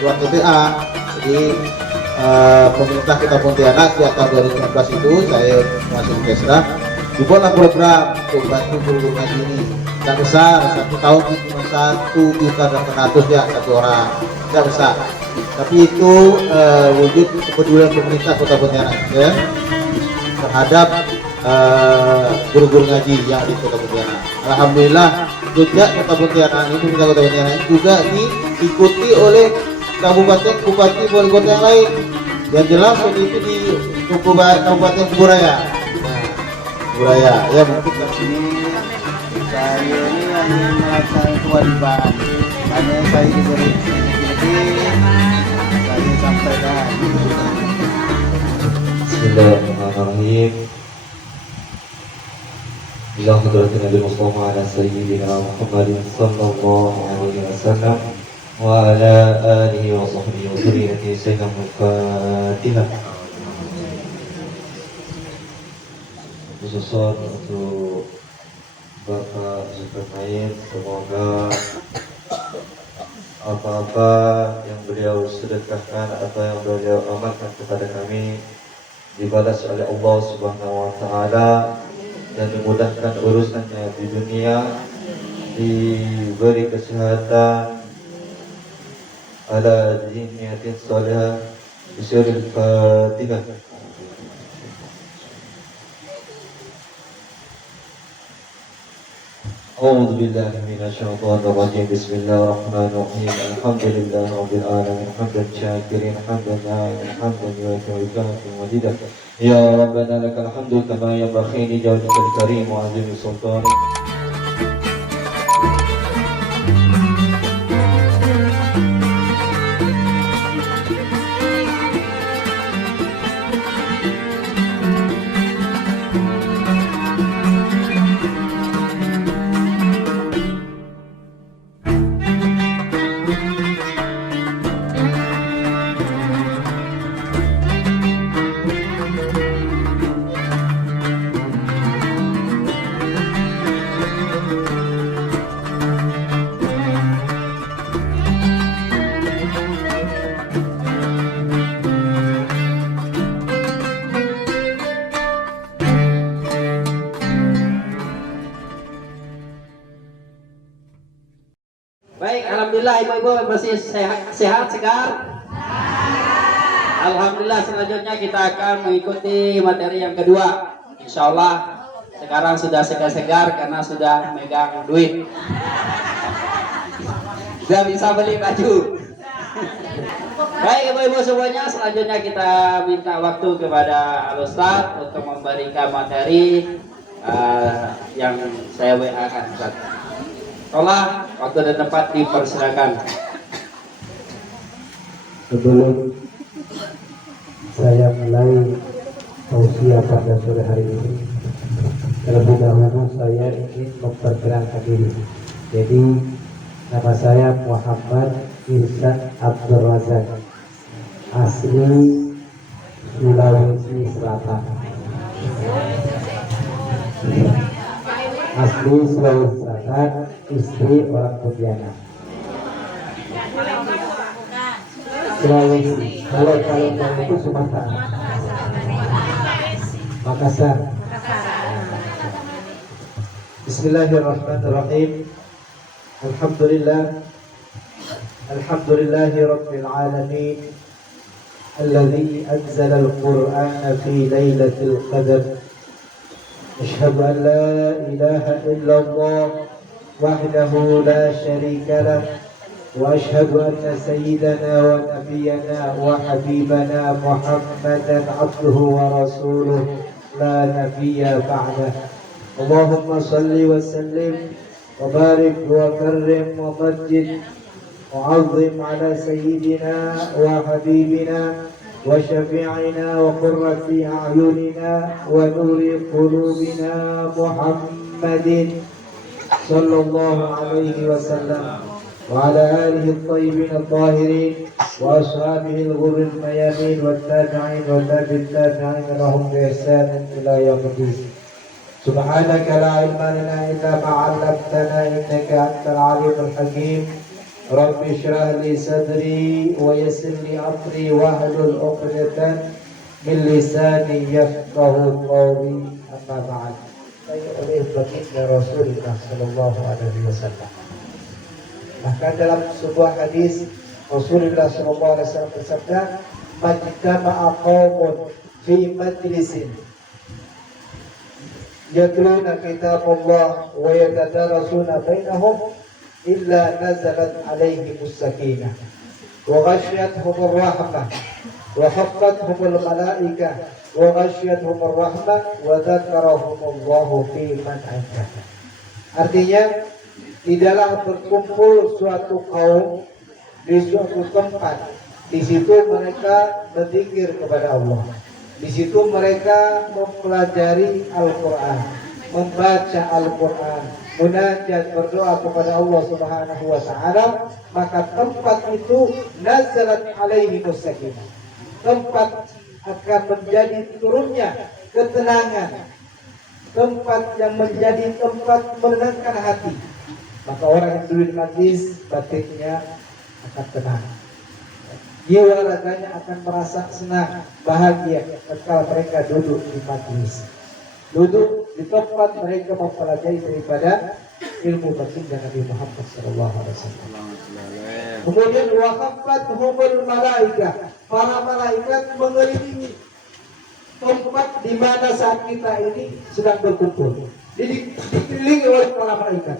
buat TPA. Jadi pemerintah Kota Pontianak sejak tahun 2019 itu saya masuk di Kesra dibuatlah program untuk bantu guru ngaji ini. Tidak besar, satu tahun cuma 1.800.000 ya satu orang, tidak besar. Tapi itu wujud kepedulian pemerintah Kota Pontianak ya, terhadap guru-guru ngaji yang di Kota Pontianak. Alhamdulillah juga Kota Pontianak ini, pemerintah Kota Pontianak juga diikuti oleh kabupaten, bupati, wali kota yang lain. Yang jelas waktu itu di Kabupaten Kuburaya. Nah, Kuburaya ya mungkin di sini saya ini hanya melaksanakan kewajiban. Hanya saya diberi sedikit, saya sampaikan. Bismillahirrahmanirrahim. Bismillahirrahmanirrahim. Nabi Mustafa ala Sayyidina Muhammadin sallallahu alaihi wasallam wa ala alihi wa sahbihi wa dzurriyyatihi sayyidina Al-Fatihah. Khususan untuk Bapak Zulkarnain, semoga apa-apa yang beliau sedekahkan atau yang beliau amalkan kepada kami dibalas oleh Allah Subhanahu wa taala dan dimudahkan urusannya di dunia, diberi kesehatan ala niyatin salihah. Bisyaril Fatihah. أعوذ بالله من الشيطان الرجيم. بسم الله الرحمن الرحيم. الحمد لله رب العالمين حمدا شاكرين حمدا ناعما حمدا يوافي ويكافئ مزيدا. يا ربنا لك الحمد كما ينبغي لجودك الكريم وعظيم سلطانك. Baik, alhamdulillah ibu-ibu masih sehat segar. Alhamdulillah, selanjutnya kita akan mengikuti materi yang kedua. Insya Allah sekarang sudah segar-segar karena sudah megang duit. Sudah bisa beli baju. Baik ibu-ibu semuanya, selanjutnya kita minta waktu kepada Al-Ustaz untuk memberikan materi yang saya WA-kan. Tolong waktu dan tempat dipersilakan. Sebelum saya mulai tausiah pada sore hari ini, terlebih dahulu saya ingin memperkenalkan diri. Jadi nama saya Muhammad Irsyad Abdul Razak, asli Sulawesi Selatan. Asli Sulawesi Selatan, istri orang Pontianak. Sulawesi. Kalau itu Sumatera. Makassar. Bismillahirrahmanirrahim. Alhamdulillah. Alhamdulillahi Rabbil Alamin. Alladhi anzala al-Qur'ana fi laylatil qadr. أشهد أن لا إله إلا الله وحده لا شريك له وأشهد أن سيدنا ونبينا وحبيبنا محمدا عبده ورسوله لا نبي بعده. اللهم صل وسلم وبارك وكرم ومجد وعظم على سيدنا وحبيبنا وشفيعنا وقرة أعيننا ونور قلوبنا محمد صلى الله عليه وسلم وعلى آله الطيبين الطاهرين وأصحابه الغر الميامين والتابعين وتابع التابعين لهم بإحسان إلى يوم الدين. سبحانك لا علم لنا إلا ما علمتنا إنك أنت العليم الحكيم. رب اشرح لي صدري ويسر لي أمري واحلل عقدة من لساني يفقه قولي أما بعد. Oleh baginda Rasulullah Sallallahu Alaihi Wasallam. Bahkan dalam sebuah hadis Rasulullah Sallallahu Alaihi Wasallam bersabda, "Majtama'a qaumun fi majlisin yatluna kitab Allah wa yatadarasuna bainahum illa nazalat alaihimus sakinah wa ghashiyatuhumur rahmah wa haffatuhumul malaikah wa ghashiyatuhumur rahmah wa dzakarahumullahu fi man 'indah." Artinya, tidaklah berkumpul suatu kaum di suatu tempat, di situ mereka berzikir kepada Allah, di situ mereka mempelajari Al-Quran, membaca Al-Quran, munajat, berdoa kepada Allah Subhanahu wa Ta'ala, maka tempat itu nazalat alaihi sakinah. Tempat akan menjadi turunnya ketenangan, tempat yang menjadi tempat menenangkan hati. Maka orang yang duduk di majlis, batinnya akan tenang, jiwa raganya akan merasa senang, bahagia ketika mereka duduk di majlis, duduk di tempat mereka mempelajari daripada ilmu baginda Nabi Muhammad SAW. Kemudian waqafathumul malaikah, para malaikat mengelilingi tempat di mana saat kita ini sedang berkumpul. Jadi dikelilingi oleh para malaikat.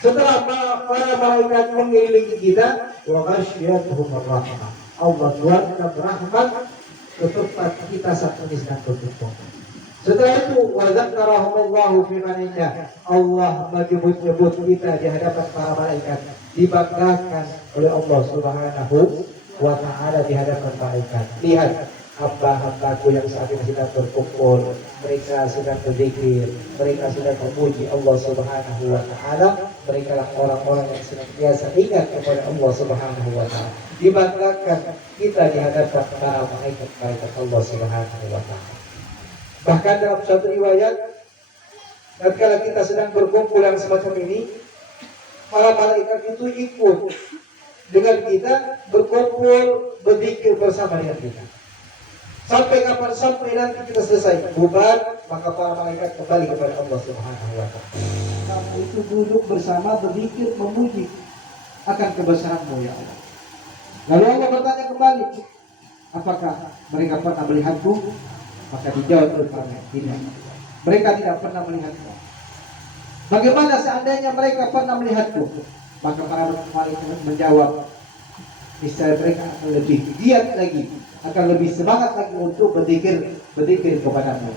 Setelah para malaikat mengelilingi kita, wa ghasyiyatuhumur rahmah, Allah keluarkan rahmat ke tempat kita saat ini sedang berkumpul. Setelah itu, wa dzakarahumullahu fi man 'indah, Allah menyebut-nyebut kita di hadapan para malaikat, dibanggakan oleh Allah Subhanahu wa Ta'ala di hadapan malaikat. Lihat hamba-hambaku yang saat ini sedang berkumpul, mereka sedang berzikir, mereka sedang memuji Allah Subhanahu wa Ta'ala. Mereka lah orang-orang yang senantiasa ingat kepada Allah Subhanahu wa Ta'ala. Dibanggakan kita di hadapan para malaikat Allah Subhanahu wa Ta'ala. Bahkan dalam suatu riwayat, tatkala kita sedang berkumpul yang semacam ini, para malaikat itu ikut dengan kita berkumpul berzikir bersama dengan kita. Sampai kapan? Sampai nanti kita selesai bubar, maka para malaikat kembali kepada Allah Subhanahu wa Ta'ala. Kamu itu duduk bersama berzikir memuji akan kebesaran-Mu ya Allah. Lalu Allah bertanya kembali, apakah mereka pernah melihatku? Maka dijawab oleh para malaikat, tidak. Mereka tidak pernah melihatku. Bagaimana seandainya mereka pernah melihatku? Maka para malaikat menjawab, niscaya mereka akan lebih giat lagi, akan lebih semangat lagi untuk berzikir kepada-Mu.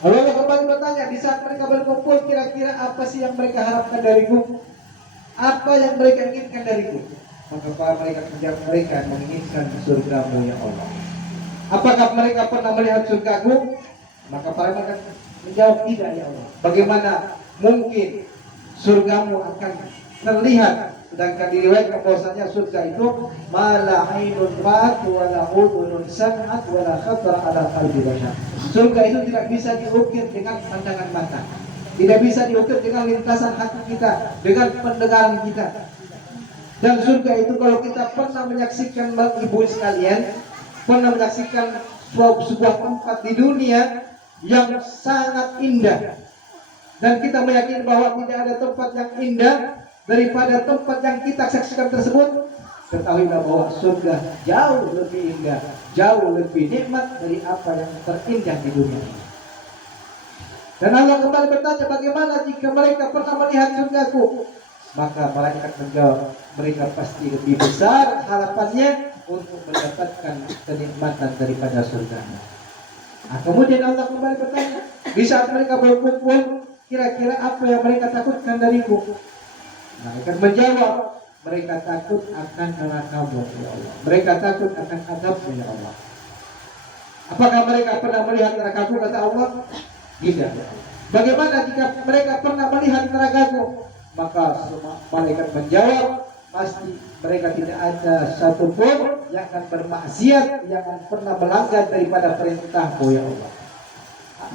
Lalu Allah kembali bertanya, di saat mereka berkumpul, kira-kira apa sih yang mereka harapkan dariku? Apa yang mereka inginkan dariku? Maka para malaikat menjawab, mereka menginginkan surga-Mu ya Allah. Apakah mereka pernah melihat surga-Ku? Maka para malaikat menjawab, tidak ya Allah. Bagaimana mungkin surga-Mu akan terlihat? Sedangkan diriwayatkan bahwasanya surga itu mala ainun ra'at wala udhunun sam'at wala khatara ala qalbi bashar. Surga itu tidak bisa diukir dengan pandangan mata, tidak bisa diukir dengan lintasan hati kita, dengan pendengaran kita. Dan surga itu kalau kita pernah menyaksikan, ibu sekalian, pernah menyaksikan sebuah tempat di dunia yang sangat indah, dan kita meyakini bahwa tidak ada tempat yang indah daripada tempat yang kita saksikan tersebut, ketahuilah bahwa surga jauh lebih indah, jauh lebih nikmat dari apa yang terindah di dunia. Dan Allah kembali bertanya, bagaimana jika mereka pernah melihat surga-Ku? Maka malaikat menjawab, mereka pasti lebih besar harapannya untuk mendapatkan kenikmatan daripada surga. Nah, kemudian Allah kembali bertanya, di saat mereka berkumpul, kira-kira apa yang mereka takutkan dariku? Mereka menjawab, mereka takut akan neraka-Mu ya Allah. Mereka takut akan azab-Mu ya Allah. Apakah mereka pernah melihat neraka-Ku? Kata Allah, tidak. Bagaimana jika mereka pernah melihat neraka-Ku? Maka semua malaikat menjawab, pasti mereka tidak ada satupun yang akan bermaksiat, yang akan pernah melanggar daripada perintah-Mu ya Allah.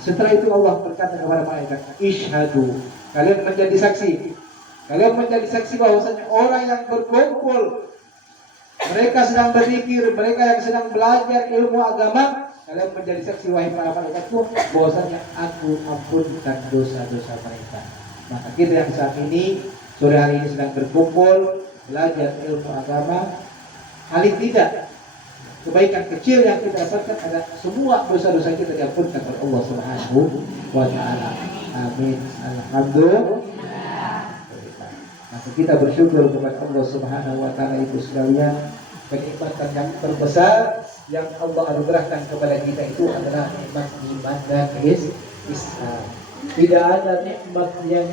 Setelah itu Allah berkata kepada malaikat, ishadu, kalian menjadi saksi Kalian menjadi saksi bahwasanya orang yang berkumpul, mereka sedang berzikir, mereka yang sedang belajar ilmu agama, kalian menjadi saksi wahai para malaikatku bahwasanya aku ampunkan dosa-dosa mereka. Maka kita yang saat ini sore hari ini sedang berkumpul belajar ilmu agama, paling tidak kebaikan kecil yang kita dapatkan ada semua dosa-dosa kita diampunkan oleh Allah Subhanahu wa taala. Amin. Alhamdulillah. Maka kita bersyukur kepada Allah Subhanahu wa taala itu sekalian, kenikmatan yang terbesar yang Allah anugerahkan kepada kita itu adalah nikmat iman dan Islam. Tidak ada nikmat yang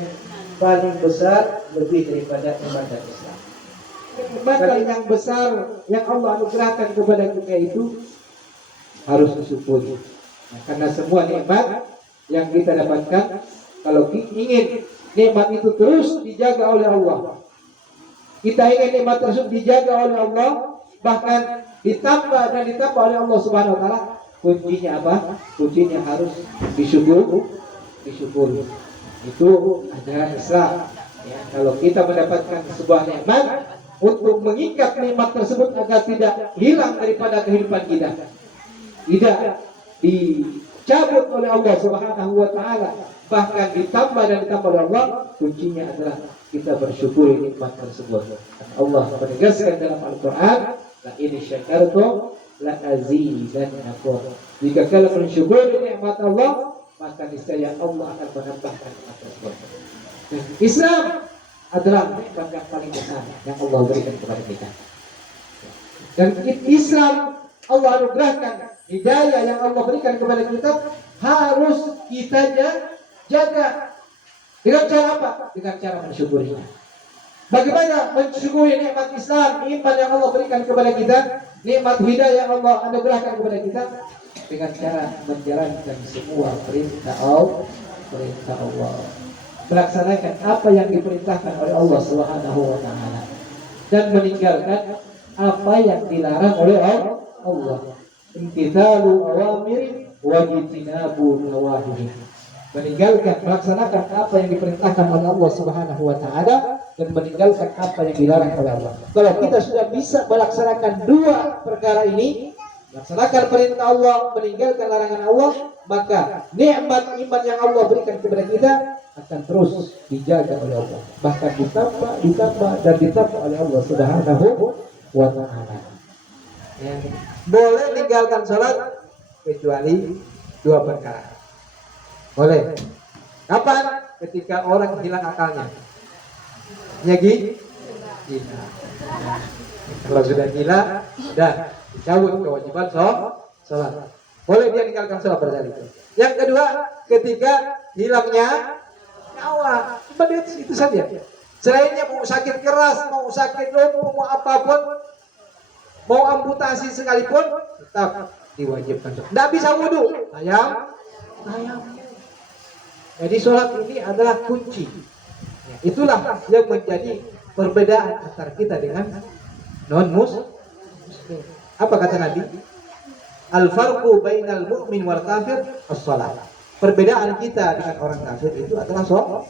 paling besar lebih daripada iman dan Islam. Nikmat yang besar yang Allah anugerahkan kepada kita itu harus disyukuri. Karena semua nikmat yang kita dapatkan, kalau ingin nikmat itu terus dijaga oleh Allah, kita ingin nikmat tersebut dijaga oleh Allah, bahkan ditambah dan ditambah oleh Allah Subhanahu wa taala, kuncinya apa? Kuncinya harus disyukuri. Itu ajaran Islam. Ya, kalau kita mendapatkan sebuah nikmat, untuk mengikat nikmat tersebut agar tidak hilang daripada kehidupan kita, tidak dicabut oleh Allah Subhanahu wa taala, bahkan ditambah dan ditambah oleh Allah, kuncinya adalah kita bersyukuri nikmat tersebut. Allah menegaskan dalam Al-Qur'an, la in syakartum la azidannakum. Jika kalian mensyukuri nikmat Allah, maka niscaya Allah akan menambahkan nikmat tersebut. Islam adalah nikmat yang paling besar yang Allah berikan kepada kita. Dan Islam Allah anugerahkan, hidayah yang Allah berikan kepada kita harus kita jaga. Dengan cara apa? Dengan cara mensyukurinya. Bagaimana mensyukuri nikmat Islam, iman yang Allah berikan kepada kita, nikmat hidayah yang Allah anugerahkan kepada kita? Dengan cara menjalankan semua perintah Allah. Melaksanakan apa yang diperintahkan oleh Allah Subhanahu wa taala dan meninggalkan apa yang dilarang oleh Allah. Imtithalu awamir wa jitinabu nawahi. Meninggalkan, melaksanakan apa yang diperintahkan oleh Allah Subhanahu wa taala dan meninggalkan apa yang dilarang oleh Allah. Kalau kita sudah bisa melaksanakan dua perkara ini, melaksanakan perintah Allah, meninggalkan larangan Allah, maka nikmat iman yang Allah berikan kepada kita akan terus dijaga oleh Allah, bahkan ditambah dan ditambah oleh Allah Subhanahu wa taala. Ya. Boleh tinggalkan salat kecuali dua perkara. Boleh. Kapan? Ketika orang hilang akalnya. Ya gila. Kalau sudah gila, sudah dicabut kewajiban salat. Boleh dia tinggalkan salat pada saat itu. Yang kedua, ketika hilangnya nyawa, cuma itu saja. Selainnya mau sakit keras, mau sakit lumpuh, mau apapun, mau amputasi sekalipun, tetap diwajibkan. Tidak bisa wudhu, tayamum. Jadi sholat ini adalah kunci. Itulah yang menjadi perbedaan antara kita dengan non-muslim. Apa kata Nabi? Al-farqu bainal mu'min wal kafir as-shalah. Perbedaan kita dengan orang kafir itu adalah sholat.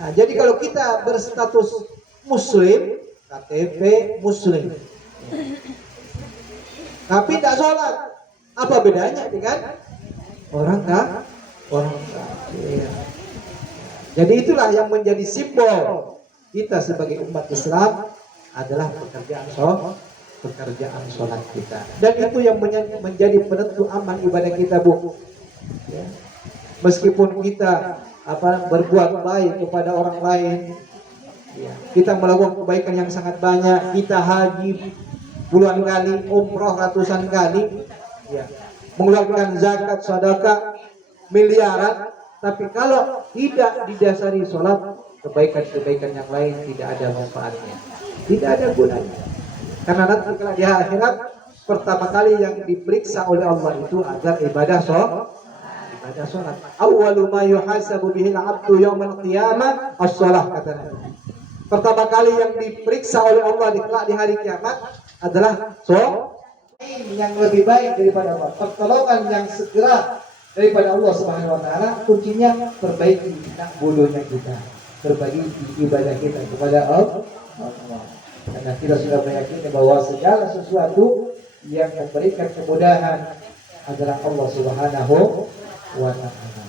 Nah, jadi kalau kita berstatus muslim, KTP muslim, tapi tidak sholat, apa bedanya dengan orang kafir? Jadi itulah yang menjadi simbol kita sebagai umat Islam adalah pekerjaan sholat kita. Dan itu yang menjadi penentu aman ibadah kita, Bu. Ya. Meskipun kita berbuat baik kepada orang lain, ya, kita melakukan kebaikan yang sangat banyak, kita haji puluhan kali, umroh ratusan kali, ya, mengeluarkan zakat, sedekah miliaran, tapi kalau tidak didasari sholat, kebaikan-kebaikan yang lain tidak ada manfaatnya, tidak ada gunanya. Karena nanti kalau di akhirat pertama kali yang diperiksa oleh Allah itu adalah ibadah sholat. Awwalu ma yuhasabu bihil abdu yaumal qiyamah as-shalah, kata Nabi. Pertama kali yang diperiksa oleh Allah di hari kiamat adalah sholat. Yang lebih baik daripada Allah, pertolongan yang segera daripada Allah Subhanahu wa taala, kuncinya perbaiki bodohnya kita. berbagi ibadah kita kepada Allah. Karena kita sudah meyakini bahwa segala sesuatu yang memberikan kemudahan adalah Allah Subhanahu wa Ta'ala.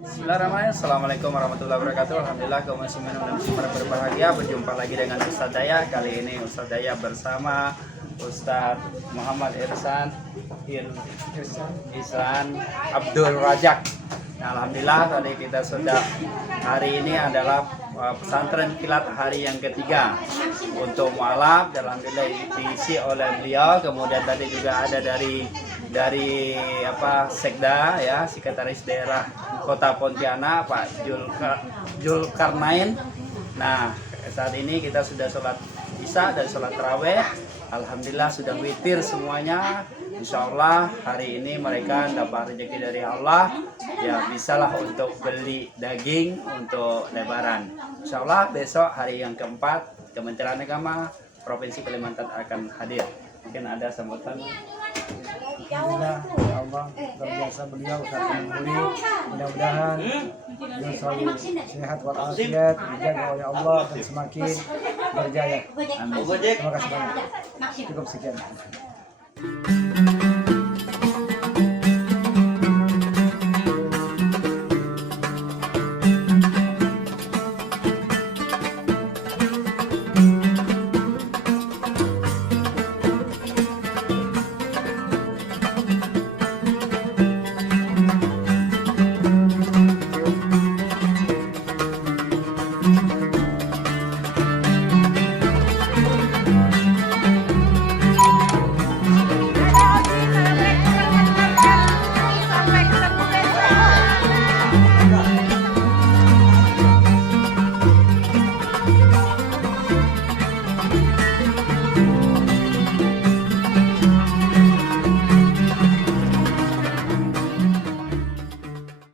Bismillahirrahmanirrahim. Assalamualaikum warahmatullahi wabarakatuh. Alhamdulillah kaum muslimin dan muslimat berbahagia, berjumpa lagi dengan Ustaz Daya. Kali ini Ustaz Daya bersama Ustaz Muhammad Ihsan Abdul Rajak. Nah, alhamdulillah tadi kita sudah, hari ini adalah pesantren kilat hari yang ketiga untuk mualaf, dan alhamdulillah diisi oleh beliau. Kemudian tadi juga ada dari Sekda ya, sekretaris daerah Kota Pontianak Pak Julkarnain. Nah, saat ini kita sudah sholat isya dan sholat taraweh. Alhamdulillah sudah witir semuanya. Insya Allah hari ini mereka dapat rezeki dari Allah, ya bisalah untuk beli daging untuk lebaran. Insya Allah besok hari yang keempat Kementerian Agama Provinsi Kalimantan akan hadir. Mungkin ada sambutan. Alhamdulillah, ya Allah, luar biasa beliau saat menghuni. Mudah-mudahan beliau selalu sehat walafiat, dijaga oleh Allah dan semakin berjaya. Amin. Terima kasih banyak. Cukup sekian.